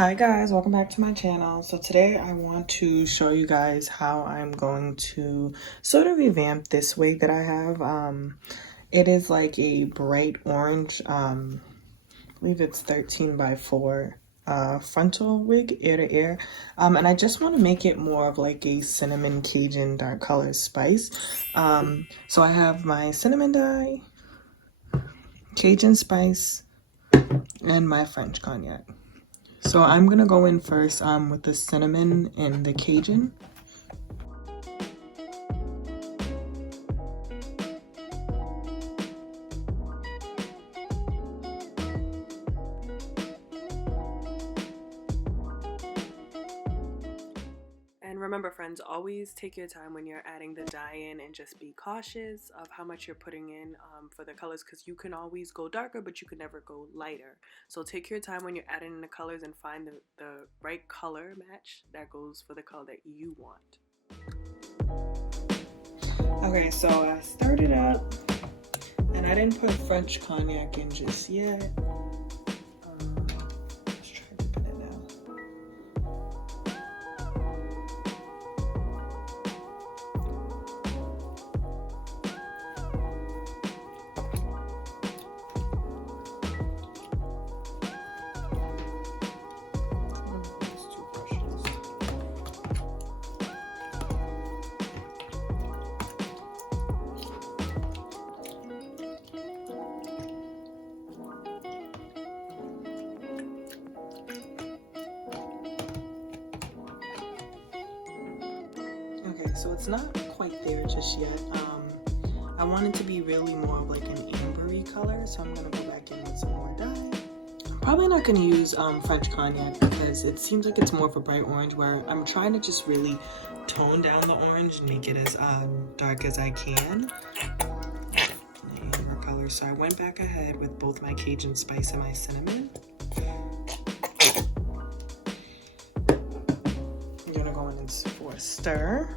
Hi guys, welcome back to my channel. So today I want to show you guys how I'm going to sort of revamp this wig that I have. It is like a bright orange, I believe it's 13 by 4 frontal wig, ear to ear. And I just want to make it more of like a cinnamon Cajun dark color spice. So I have my cinnamon dye, Cajun spice, and my French cognac. So I'm gonna go in first with the cinnamon and the Cajun. And remember, friends, always take your time when you're adding the dye in and just be cautious of how much you're putting in for the colors, because you can always go darker, but you can never go lighter. So take your time when you're adding in the colors and find the right color match that goes for the color that you want. Okay, so I started up, and I didn't put French cognac in just yet. Let's try dipping it now. Okay, so it's not quite there just yet. I want it to be really more of like an ambery color, so I'm gonna go back in with some more dye. I'm probably not gonna use French cognac because it seems like it's more of a bright orange, where I'm trying to just really tone down the orange and make it as dark as I can. Amber color. So I went back ahead with both my Cajun spice and my cinnamon. I'm gonna go in for a stir.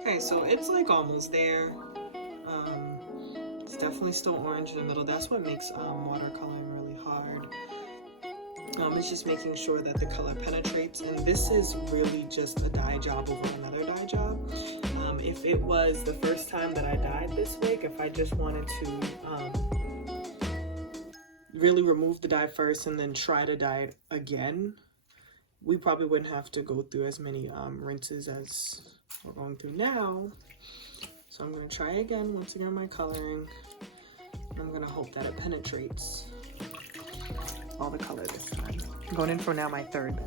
Okay, so it's like almost there. It's definitely still orange in the middle. That's what makes watercoloring really hard. It's just making sure that the color penetrates, and this is really just a dye job over another dye job. If it was the first time that I dyed this wig, if I just wanted to really remove the dye first and then try to dye it again, we probably wouldn't have to go through as many rinses as we're going through now. So I'm going to try again, once again my coloring. I'm going to hope that it penetrates all the color this time. I'm going in for now my third bath.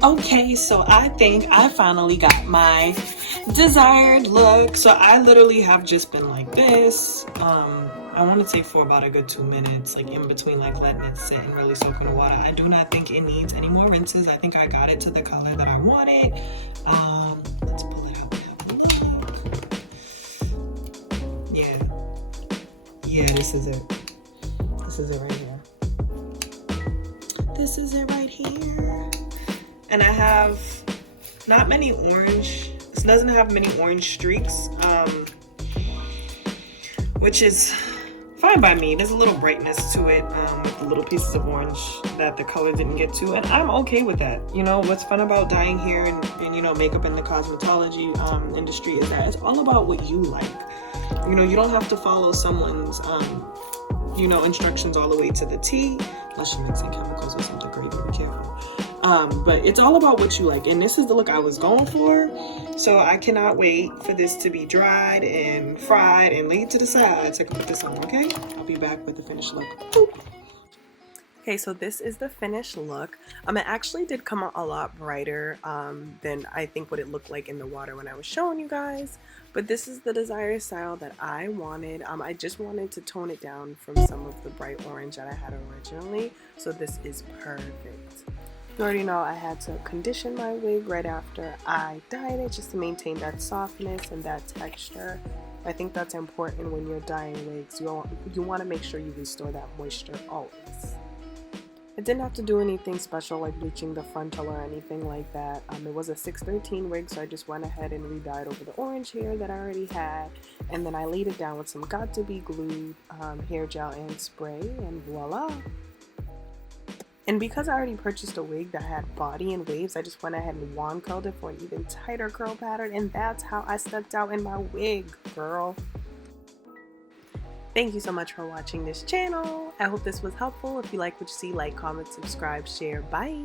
Okay, so I think I finally got my desired look. So I literally have just been like this. I want to say for about a good 2 minutes, like in between like letting it sit and really soak in the water. I do not think it needs any more rinses. I think I got it to the color that I wanted. Let's pull it out and have a look. Yeah, this is it. This is it right here. This is it right here. And I have not many orange. This doesn't have many orange streaks, which is fine by me. There's a little brightness to it with the little pieces of orange that the color didn't get to, and I'm okay with that. You know, what's fun about dyeing hair and you know, makeup in the cosmetology industry is that it's all about what you like. You know, you don't have to follow someone's you know, instructions all the way to the T, unless you're mixing chemicals or something great. Be careful. But it's all about what you like, and this is the look I was going for. So I cannot wait for this to be dried and fried and laid to the side so I can put this on. Okay, I'll be back with the finished look. Boop. Okay, so this is the finished look. It actually did come out a lot brighter than I think what it looked like in the water when I was showing you guys. But this is the desired style that I wanted. I just wanted to tone it down from some of the bright orange that I had originally. So this is perfect. You already know I had to condition my wig right after I dyed it just to maintain that softness and that texture. I think that's important when you're dyeing wigs. You want to make sure you restore that moisture always. I didn't have to do anything special like bleaching the frontal or anything like that. It was a 613 wig, so I just went ahead and re-dyed over the orange hair that I already had, and then I laid it down with some Got2b glued hair gel and spray, and voila! And because I already purchased a wig that had body and waves, I just went ahead and wand curled it for an even tighter curl pattern, and that's how I stepped out in my wig, girl. Thank you so much for watching this channel. I hope this was helpful. If you like what you see, like, comment, subscribe, share. Bye!